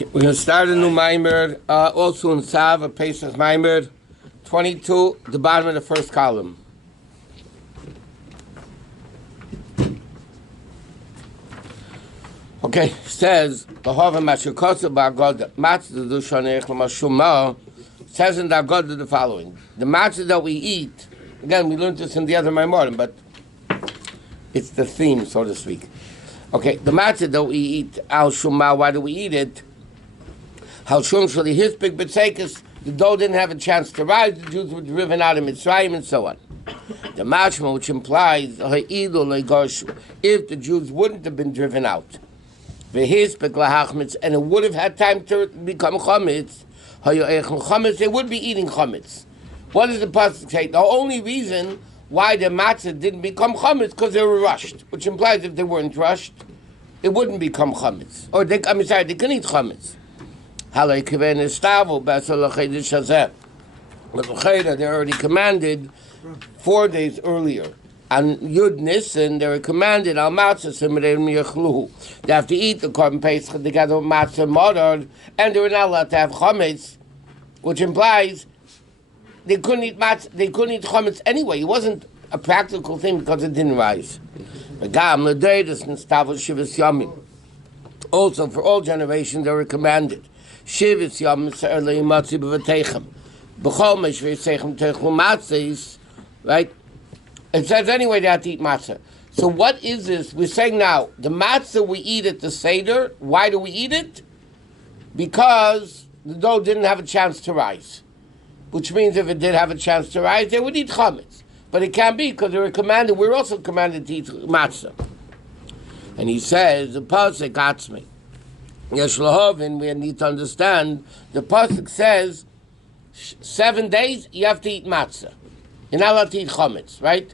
We're going to start a new Maimer, also in Tzav, a Pesach Maimer, 22, the bottom of the first column. Okay, says, says in the Agod the following. The matzah that we eat, again, we learned this in the other Maamarim, but it's the theme, so to speak. Okay, the matzah that we eat, al shumah, why do we eat it? Hal shum shali hispik b'tzeikus, the dough didn't have a chance to rise, the Jews were driven out of Mitzrayim and so on. The mashma, which implies, if the Jews wouldn't have been driven out, and it would have had time to become chametz, they would be eating chametz. What does the pasuk say? The only reason why the matzah didn't become chametz because they were rushed, which implies if they weren't rushed, it wouldn't become chametz. Or they couldn't eat chametz. But they're already commanded 4 days earlier. And Yud Nissen, they were commanded al matzah yachluhu. They have to eat the korban pesach together with matzah modern, and they were not allowed to have chametz, which implies they couldn't eat matzah. They couldn't eat chametz anyway. It wasn't a practical thing because it didn't rise. Also, for all generations, they were commanded shivas yom se'erlei matzah b'vatechem b'chol meshvei seichem techlu matzahs. Right. It says anyway they have to eat matzah. So what is this? We're saying now, the matzah we eat at the Seder, why do we eat it? Because the dough didn't have a chance to rise. Which means if it did have a chance to rise, they would eat chametz. But it can't be because they were commanded, we're also commanded to eat matzah. And he says, the pasuk atzmi. Yesh lahavin, we need to understand, the pasuk says, 7 days you have to eat matzah. You're not allowed to eat chametz, right?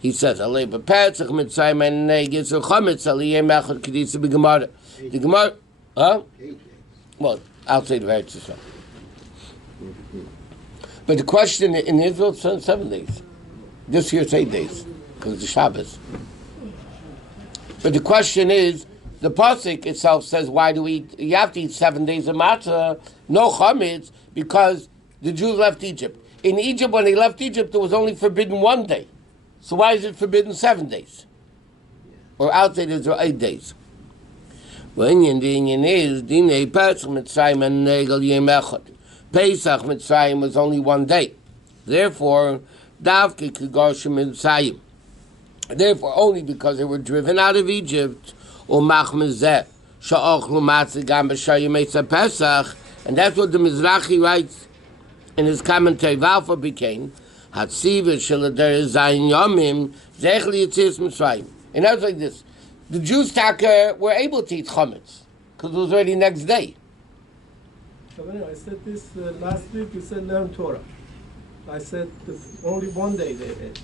He says, "Alei b'Pesach Mitzrayim and negis chametz aliyeh mechad kedisa b'gemara." The Gemara, huh? Well, I'll say the very so. But the question in Israel, it's 7 days. This year it's 8 days because it's the Shabbos. But the question is, the pasuk itself says, "Why do we eat? You have to eat 7 days of matzah, no chametz, because the Jews left Egypt." In Egypt, when they left Egypt, it was only forbidden 1 day. So why is it forbidden 7 days? Or outside there are 8 days. Well, the Indian is, Pesach Mitzrayim was only 1 day. Therefore, therefore, only because they were driven out of Egypt, and that's what the Mizrahi writes in his commentary, Valfa became Hatziva Shelader Zayin Yomim Zechli Yitzis Mitzrayim. And that's like this: the Jews were able to eat chametz because it was already next day. I said this last week. You said learn Torah. I said only 1 day they ate.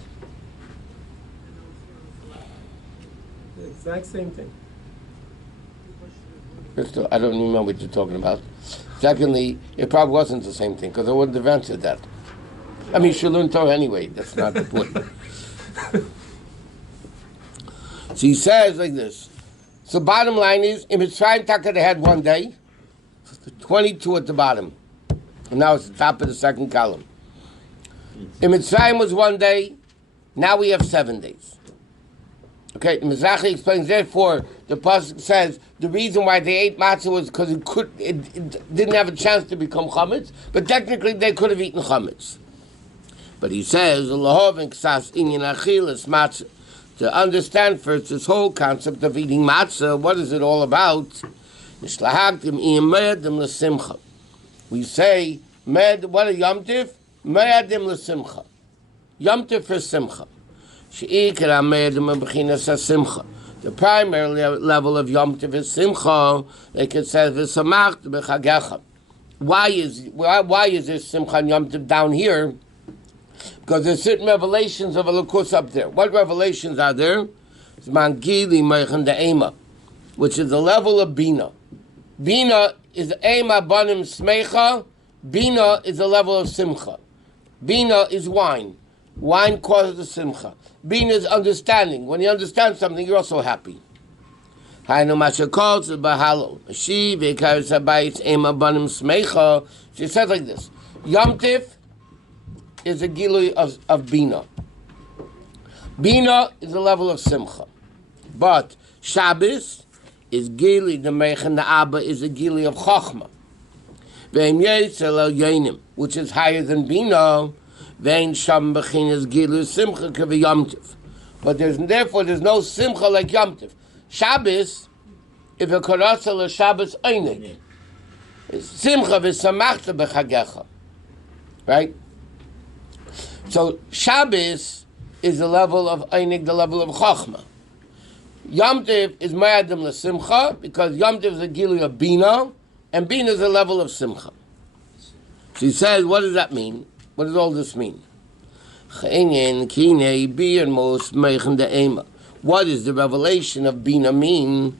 The exact same thing. First of all, I don't even know what you're talking about. Secondly, it probably wasn't the same thing because I wouldn't have answered that. I mean, you should learn Torah anyway. That's not the point. So he says like this. So bottom line is, in Mitzrayim Taka they had 1 day, 22 at the bottom. And now it's the top of the second column. In Mitzrayim was 1 day, now we have 7 days. Okay, the Mizrahi explains, therefore, the pasuk says, the reason why they ate matzah was because it didn't have a chance to become chametz, but technically they could have eaten chametz. But he says, to understand first this whole concept of eating matzah, what is it all about? We say, what a Yom Tiv? Me'adim l'simcha. Yom Tiv for simcha. The primary level of Yom Tov is Simcha. Like it says, why is there Simcha and Yom Tov down here? Because there's certain revelations of a Likkutei up there. What revelations are there? It's Mangili Meichen de Ema, which is the level of Bina. Bina is Ema Banim Smecha. Bina is the level of Simcha. Bina is wine. Wine causes the Simcha. Bina is understanding. When you understand something, you're also happy. Hainu masha calls it bahalo. She v'ikaris habayis ema banim smecha. She says like this: Yom Tif is a gilui of bina. Bina is a level of simcha, but Shabbos is gili the mechen the abba is a gili of chachma. Ve'im yetzel el yonim, which is higher than bina. Ve'in sham bechinas gilu simcha k've Yom Tif. But there's no simcha like Yom Tif. Shabbos, if a karatza Shabbos einig, simcha v'samachta b'chagecha, right? So Shabbos is the level of einig, the level of chachma. Yom Tiv is ma'adim l'simcha because Yom Tiv is a gilui of bina, and bina is a level of simcha. She says, what does that mean? What does all this mean? What does the revelation of Bina mean?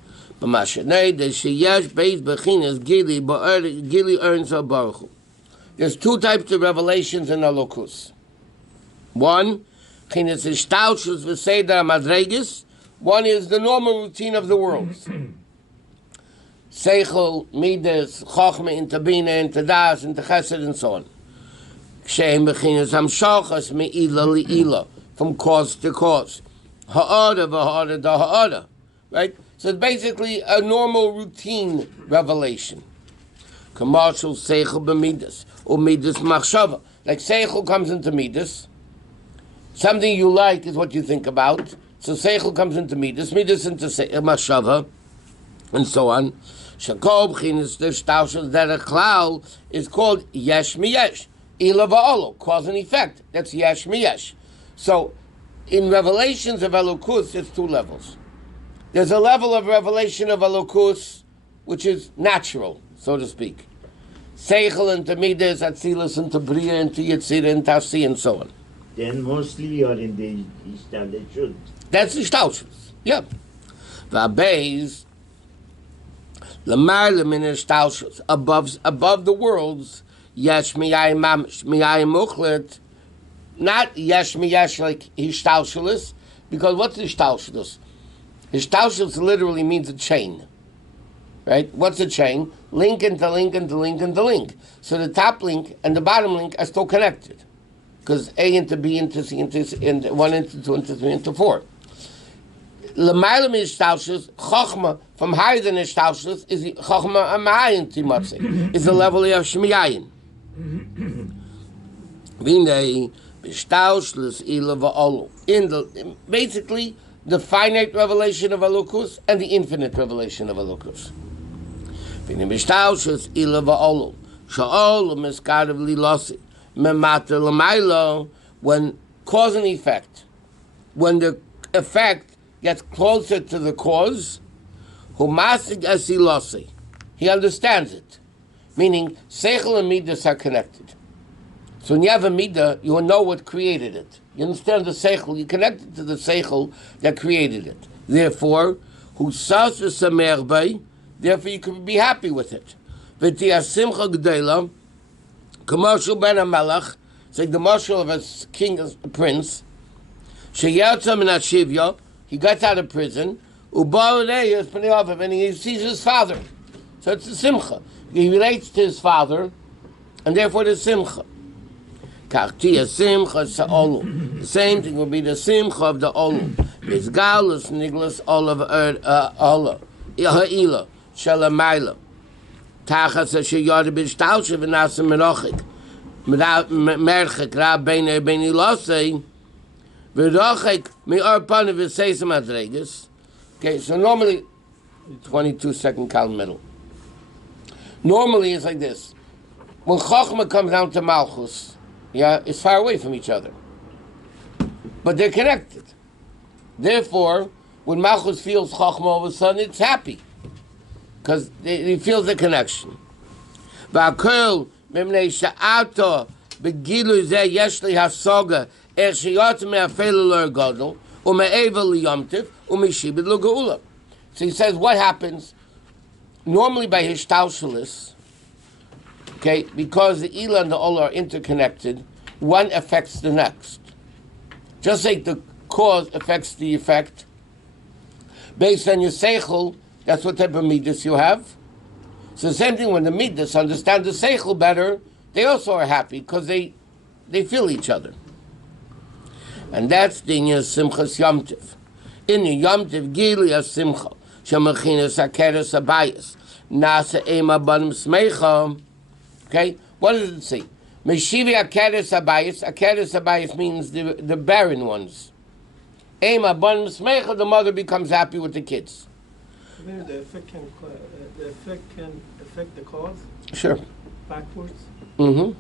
There's two types of revelations in Elokus. One one is the normal routine of the worlds. Seichel, Midas, Chochma, into Bina, into Das, into Chesed, and so on. From cause to cause. Right? So it's basically a normal routine revelation. Commercial seichel b'midas or midas machshava. Like seichel comes into midas. Something you like is what you think about. So seichel comes into midas into machshava, and so on. Shakol b'chinas the shtaushel that a klal is called yesh miyesh. Ila va'olo, cause and effect. That's yesh miyesh. So, in revelations of Elokus, there's two levels. There's a level of revelation of Elokus, which is natural, so to speak. Seichel into Midas, Atzilus into Bria, into Yetzirah, into Asi, and so on. Then mostly you're in the Ishtaleshut. That's the Ishtalshus, yeah. Va'beis, Lamar Lemin Ishtalshus, above the worlds, Yesh miyayim mamish, miyayim muchlet, not yesh miyesh like hishtalshelus, because what's hishtalshelus? Hishtalshelus literally means a chain, right? What's a chain? Link into link into link into link. So the top link and the bottom link are still connected, because A into B into C into 1 into 2 into 3 into 4. L'maylam hishtalshelus, chachma from higher than hishtalshelus is chachma amayin timatze, is the level of shmiyayin. Basically the finite revelation of Elokus and the infinite revelation of Elokus. When cause and effect, when the effect gets closer to the cause, he understands it. Meaning, Seichel and Midas are connected. So when you have a Midah, you will know what created it. You understand the Seichel, you connect it to the Seichel that created it. Therefore, therefore you can be happy with it. Commercial ben HaMelech, it's like the marshal of a king, a prince. He gets out of prison, and he sees his father. So it's a simcha. He relates to his father, and therefore the simcha. The same thing will be the simcha of the olu. It's galus niglas olav ola ha'ila shalamayla. Tachas sheyad b'shtalshe v'nasa merochik merchik rab beinei losei v'rochik mi'or panav v'seisam adregas. Okay, so normally 22-second column middle. Normally it's like this. When Chochmah comes down to Malchus, it's far away from each other. But they're connected. Therefore, when Malchus feels Chochmah, all of a sudden it's happy. Because he feels the connection. V'akol mimnei sha'ato begilu zeh yesh li hasoga sheyot me'afelu lo gadol u'me'eva liyom tiv u'meshibid lo geula. So he says, what happens? Normally by hishtalshelis, okay, because the Ila and the Ola are interconnected, one affects the next. Just like the cause affects the effect, based on your seichel, That's what type of midas you have. So the same thing when the midas understand the seichel better, they also are happy because they feel each other. And that's the inyan simchas yomtiv. In the yomtiv gili as simcha, shemachinas akeres abayis, nasa ema banim smecha. Okay, what does it say? Meshivi akeres abayis means the barren ones. Ema banim smecha, the mother becomes happy with the kids. Maybe the effect can affect the cause. Sure. Backwards. Mm-hmm.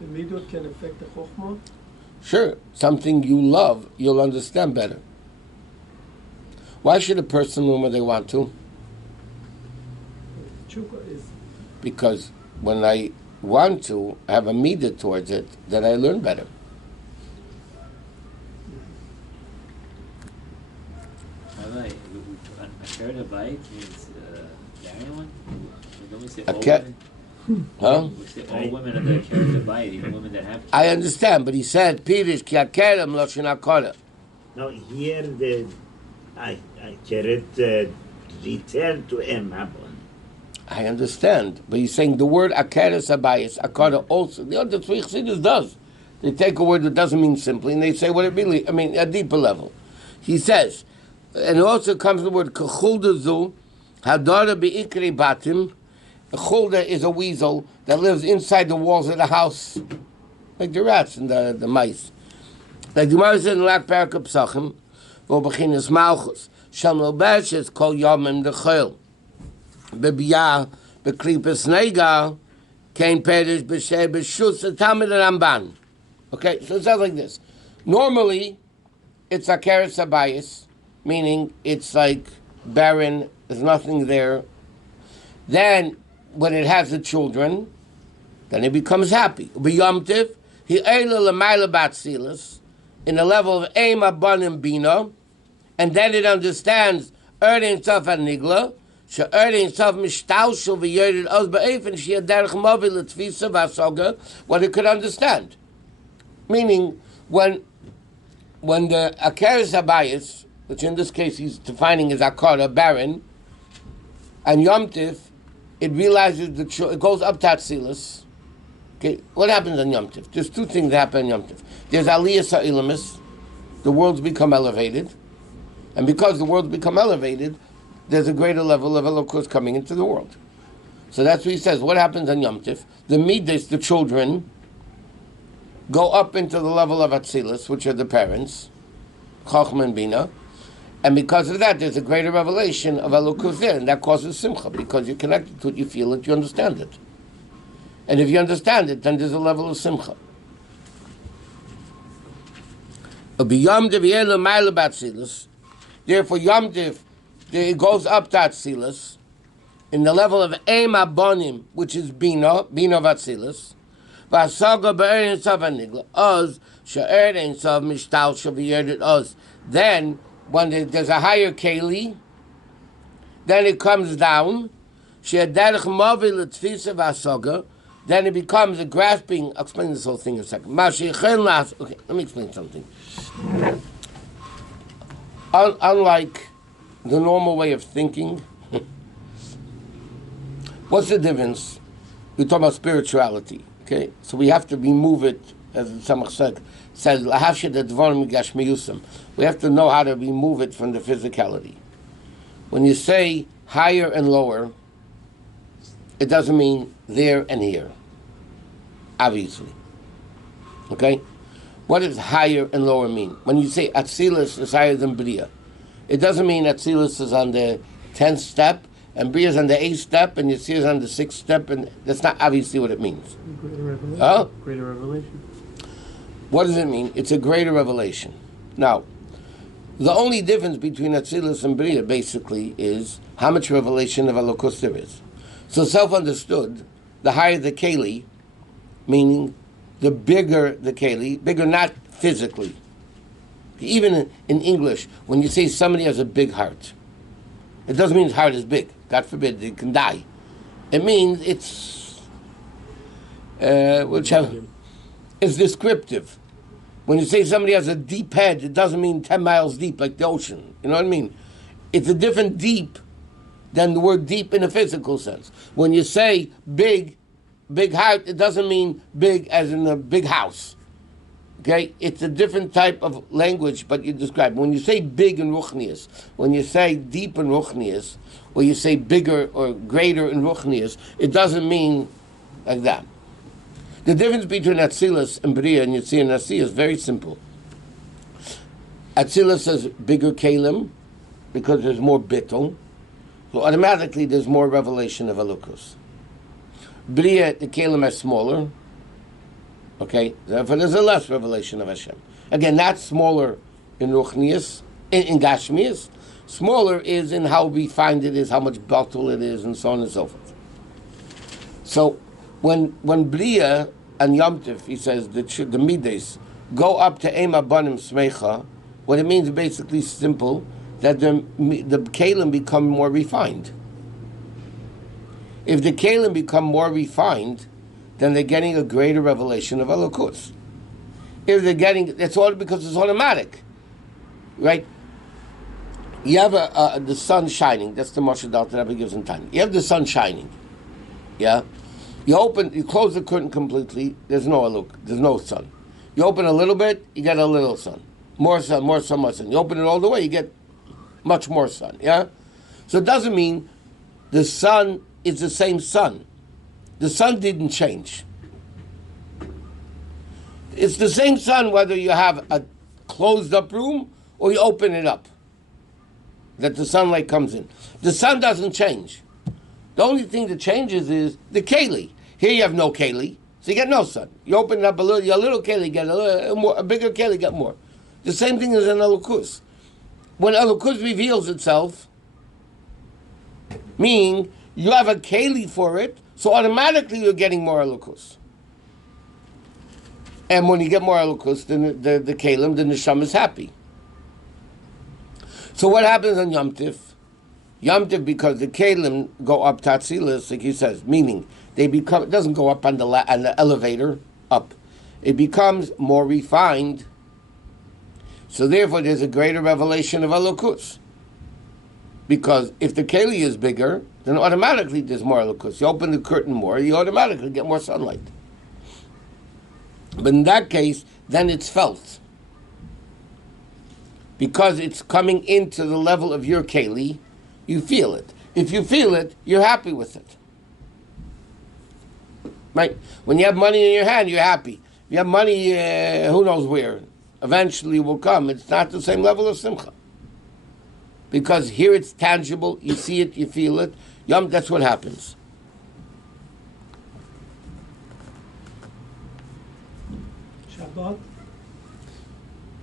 The midot can affect the chokhmah. Sure. Something you love, you'll understand better. Why should a person learn what they want to? Chukka is Because when I want to have a midah towards it, then I learn better. Rabbi, Akeret Habayit means barren one? Don't we say all Aker- women? Huh? We say all women are the Akeret Habayit, even women that have I understand, but he said, Pirish ki akerem loshin akora. Now here the I carrot return to Emabon. I understand, but he's saying the word akeres abayis, akara also. The other three chassidus does. They take a word that doesn't mean simply, and they say what it really, I mean, a deeper level. He says, and it also comes the word kachulda zu, hadara beikri batim. A chulda is a weasel that lives inside the walls of the house, like the rats and the mice. Like the Gemara said in Lak Parak Pesachim, vo bechinas malchus, sham lo bashes kol yomim dechol. Bebiyah, beklipas nega, kain perish b'sheh b'shus tamid ramban. Okay, so it sounds like this. Normally, it's akeres abayis, meaning it's like barren, there's nothing there. Then, when it has the children, then it becomes happy. B'yomtiv, he eila l'mayla batsilas, in the level of eim abanim bina, and then it understands earning stuff at nigla, she'earning stuff mishtaushel v'yerid oz ba'efen she'ad derech movi l'tfisa v'asoga, what it could understand. Meaning, when the akeres habayis, which in this case he's defining as akara, barren, and yomtiv, it realizes it goes up to Atzilus. Okay, what happens on Yom Tiv? There's two things that happen on Yom Tiv. There's Aliyah Sa'ilamis, the worlds become elevated, and because the worlds become elevated, there's a greater level of Elokus coming into the world. So that's what he says. What happens on Yom Tiv? The Midas, the children, go up into the level of Atzilus, which are the parents, Chochmah and Bina, and because of that, there's a greater revelation of Elokus there, and that causes Simcha, because you're connected to it, you feel it, you understand it. And if you understand it, then there's a level of simcha. Therefore, Yom Tiv, it goes up to Atzilus, in the level of Eim Abonim, which is Bina of Atzilus, V'asaga be'erin tzav anigla, Oz, she'erin tzav mishtal she'v'yerdit Oz. Then, when there's a higher Keli, then it comes down, she'aderech movi l'tfisa v'asaga, then it becomes a grasping. I'll explain this whole thing in a second. Okay, let me explain something. Unlike the normal way of thinking, what's the difference? We're talking about spirituality, okay? So we have to remove it, as the Tzemach says, we have to know how to remove it from the physicality. When you say higher and lower, it doesn't mean there and here, obviously. Okay? What does higher and lower mean? When you say Atzilus is higher than Bria, it doesn't mean Atzilus is on the 10th step, and Bria is on the 8th step, and Yetzirah is on the 6th step, and that's not obviously what it means. Greater revelation. Huh? Greater revelation. What does it mean? It's a greater revelation. Now, the only difference between Atzilus and Bria, basically, is how much revelation of Elokus there is. So self-understood, the higher the Keli, meaning the bigger the Keli, bigger not physically. Even in English, when you say somebody has a big heart, it doesn't mean his heart is big. God forbid, it can die. It means it's it's descriptive. When you say somebody has a deep head, it doesn't mean 10 miles deep like the ocean. You know what I mean? It's a different deep than the word deep in a physical sense. When you say big house, it doesn't mean big as in a big house. Okay? It's a different type of language, but you describe. When you say big in Ruchnius, when you say deep in Ruchnius, or you say bigger or greater in Ruchnius, it doesn't mean like that. The difference between Atzilus and Bria and Yitzir and Nasi is very simple. Atzilus says bigger Kalim, because there's more bittul, so automatically there's more revelation of Elokus. Bria, the Kalim are smaller, okay? Therefore there's a less revelation of Hashem. Again, not smaller in Ruchnius, in Gashmias. Smaller is in how refined it is, how much batul it is, and so on and so forth. So when Bria and Yom Tif, he says, the Midas, go up to Ema Banim Smecha, what it means is basically simple, that the Kalim become more refined. If the Kalim become more refined, then they're getting a greater revelation of Elokus. If they're getting, it's all because it's automatic, right? You have the sun shining. That's the Moshe Dal that Rabbi gives in time. You have the sun shining, yeah. You close the curtain completely. There's no sun. You open a little bit, you get a little sun. More sun, more sun, more sun. You open it all the way, you get much more sun, yeah? So it doesn't mean the sun is the same sun. The sun didn't change. It's the same sun whether you have a closed up room or you open it up, that the sunlight comes in. The sun doesn't change. The only thing that changes is the keli. Here you have no keli, so you get no sun. You open it up a little, your little keli get a bigger keli get more. The same thing as in Elokus. When Elokus reveals itself, meaning you have a keli for it, so automatically you're getting more Elokus. And when you get more Elokus, then the kelim, the neshama is happy. So what happens on Yom Tif? Yom Tif, because the kelim go up Tatzilis, like he says, meaning they become, it doesn't go up on the elevator, up. It becomes more refined. So therefore there's a greater revelation of Elokus. Because if the keli is bigger, then automatically there's more Elokus. You open the curtain more, you automatically get more sunlight. But in that case, then it's felt. Because it's coming into the level of your keli, you feel it. If you feel it, you're happy with it. Right? When you have money in your hand, you're happy. If you have money, who knows where, eventually will come. It's not the same level of simcha. Because here it's tangible, you see it, you feel it. That's what happens. Shabbat?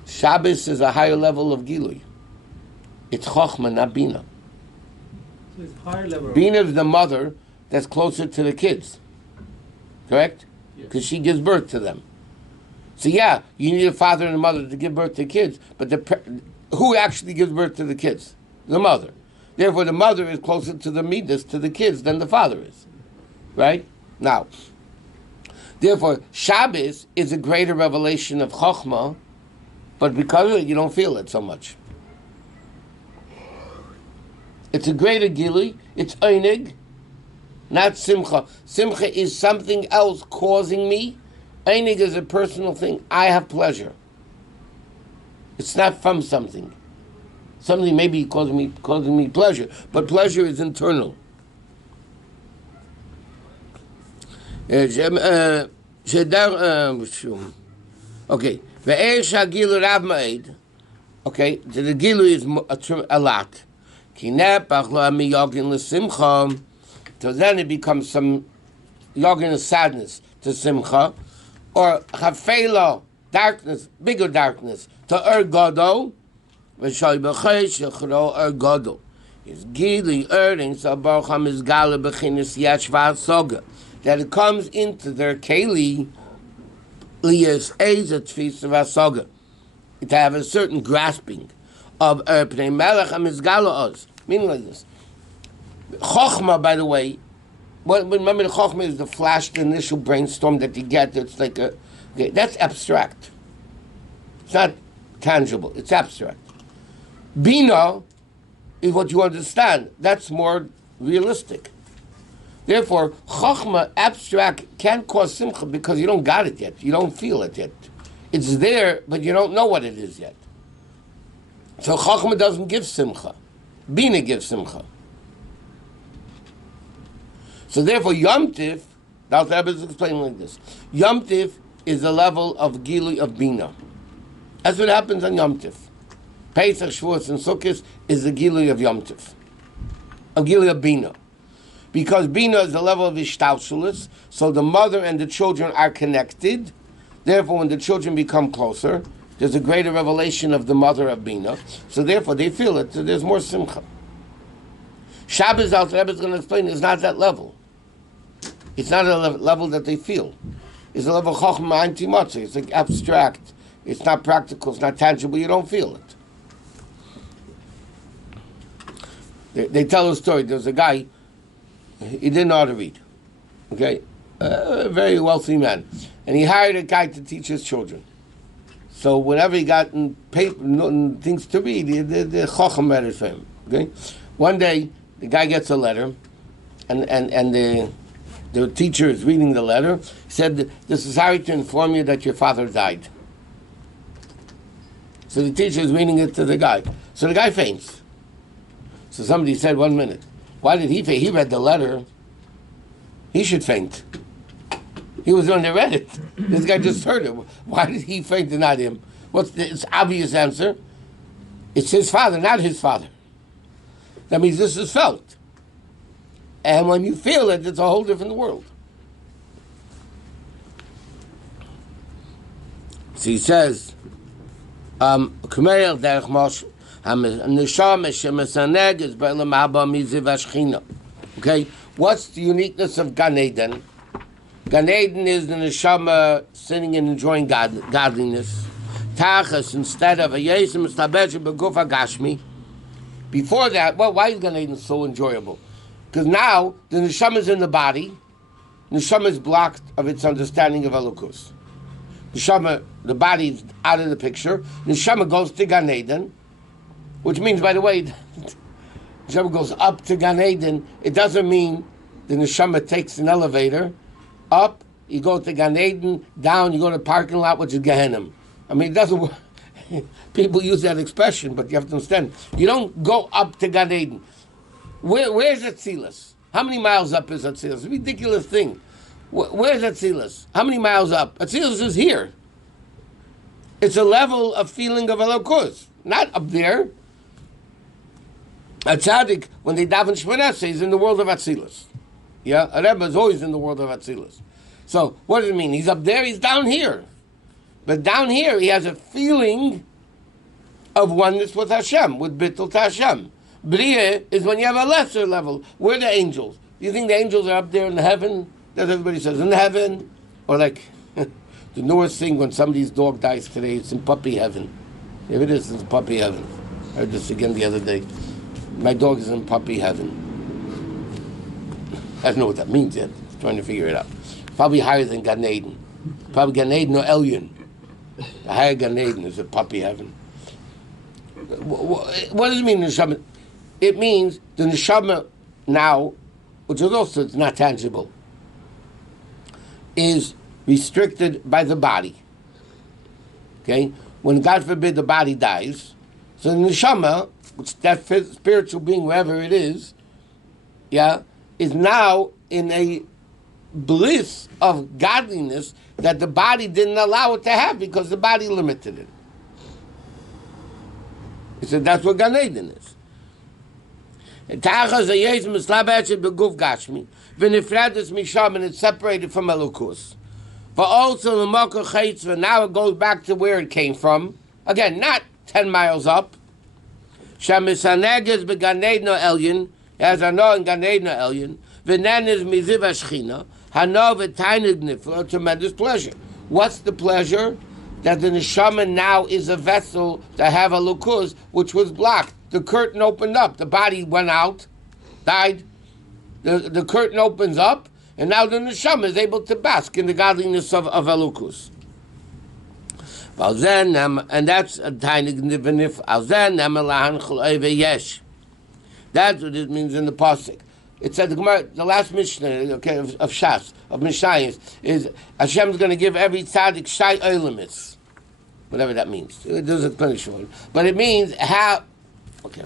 Shabbos is a higher level of Gilui. It's Chochmah, not Bina. So it's higher level. Bina is the mother that's closer to the kids. Correct? Because she gives birth to them. So yeah, you need a father and a mother to give birth to kids, but who actually gives birth to the kids? The mother. Therefore, the mother is closer to the midas, to the kids, than the father is. Right? Now, therefore, Shabbos is a greater revelation of Chochmah, but because of it, you don't feel it so much. It's a greater Gili, it's Einig, not Simcha. Simcha is something else causing me. Einig is a personal thing. I have pleasure. It's not from something. Something maybe causing me pleasure, but pleasure is internal. Okay. The Okay, the Gilu is a lot. So then it becomes some yogin of sadness to simcha, or hafela, darkness, bigger darkness, to ergodo, v'shoy b'chesh yechro ergodo. Is Gilu earning so Baruch is gala b'chinis yashva soga, that it comes into their keli liyas eza tfisa v'soga, to have a certain grasping of Pnei Melech HaMizgala Oz. Meaning like this. Chochmah, by the way, remember the Chochmah is the flash, the initial brainstorm that you get. It's like that's abstract. It's not tangible. It's abstract. Bina is what you understand. That's more realistic. Therefore, Chokhmah, abstract, can't cause simcha because you don't got it yet. You don't feel it yet. It's there, but you don't know what it is yet. So Chokhmah doesn't give simcha. Bina gives simcha. So therefore, Yom Tif, the Rebbe is explaining like this. Yom Tif is the level of Gilui of Bina. That's what happens on Yom Tif. Pesach, Shavuos, and Sukkot is the Gilui of Yom Tif. A Gilui of Bina. Because Bina is the level of Ishtalshulis, so the mother and the children are connected. Therefore, when the children become closer, there's a greater revelation of the mother of Bina. So therefore, they feel it, so there's more simcha. Shabbos, the Rebbe is going to explain, is not that level. It's not a level that they feel. It's a level of Chochmah Anti Matzah. It's like abstract. It's not practical. It's not tangible. You don't feel it. They tell a story. There was a guy, he didn't know how to read. Okay? A very wealthy man. And he hired a guy to teach his children. So whenever he got in paper, things to read, the Chochem read it for him. Okay? One day, the guy gets a letter, and the teacher is reading the letter. He said, "This is sorry to inform you that your father died." So the teacher is reading it to the guy. So the guy faints. So somebody said, "1 minute. Why did he faint? He read the letter. He should faint. He was the one that read it. This guy just heard it. Why did he faint and not him?" What's the obvious answer? It's his father, not his father. That means this is felt. And when you feel it, it's a whole different world. So he says, okay, what's the uniqueness of Gan Eden? Gan Eden is the neshama sitting and enjoying godliness. Tachas, instead of a Yosef Mistabeshet B'guf HaGashmi. Before that, well, why is Gan Eden so enjoyable? Because now the neshama is in the body. Neshama is blocked of its understanding of Elokus. Neshama, the body is out of the picture. Neshama goes to Gan Eden, which means, by the way, neshama goes up to Gan Eden. It doesn't mean the neshama takes an elevator up. You go to Gan Eden, down. You go to the parking lot, which is Gehenna. I mean, it doesn't work. People use that expression, but you have to understand. You don't go up to Gan Eden. Where's Atzilus? How many miles up is Atzilus? It's a ridiculous thing. Where's Atzilus? How many miles up? Atzilus is here. It's a level of feeling of Elokus, not up there. A tzaddik, when they daven Shmoneh, is in the world of Atzilus. Yeah, a Rebbe is always in the world of Atzilus. So what does it mean? He's up there, he's down here. But down here, he has a feeling of oneness with Hashem, with Bittul to Hashem. Bria is when you have a lesser level. We're the angels. Do you think the angels are up there in heaven? That everybody says, in heaven? Or like the newest thing, when somebody's dog dies today, it's in puppy heaven. If it is, it's puppy heaven. I heard this again the other day. My dog is in puppy heaven. I don't know what that means yet. I'm trying to figure it out. Probably higher than Gan Eden. Probably Gan Eden or Elyon. The higher Gan Eden is a puppy heaven. What does it mean, neshama? It means the neshama now, which is also it's not tangible, is restricted by the body. Okay? When God forbid the body dies, so the neshama, which that spiritual being, wherever it is, yeah, is now in a bliss of godliness that the body didn't allow it to have because the body limited it. He said that's what Gan Eden is. And it's separated from Elokus. But also the Mokah Chaitzvah, now it goes back to where it came from. Again, not 10 miles up. Shamisanegez beGan Eden Elyon, as I know in Gan Eden Elyon, V'nen is Miziv HaShechina, Hano v'Tainig Nifla, tremendous pleasure. What's the pleasure? That the neshama now is a vessel to have a lukuz, which was blocked. The curtain opened up. The body went out, died. The curtain opens up, and now the neshama is able to bask in the godliness of Elokus. And that's a tiny nif. That's what it means in the pasuk. It said the Gemara, the last Mishnah, okay, of Shas, of Mishayis, is Hashem's going to give every tzaddik shai olamis, whatever that means. It doesn't punish one, but it means how. Okay.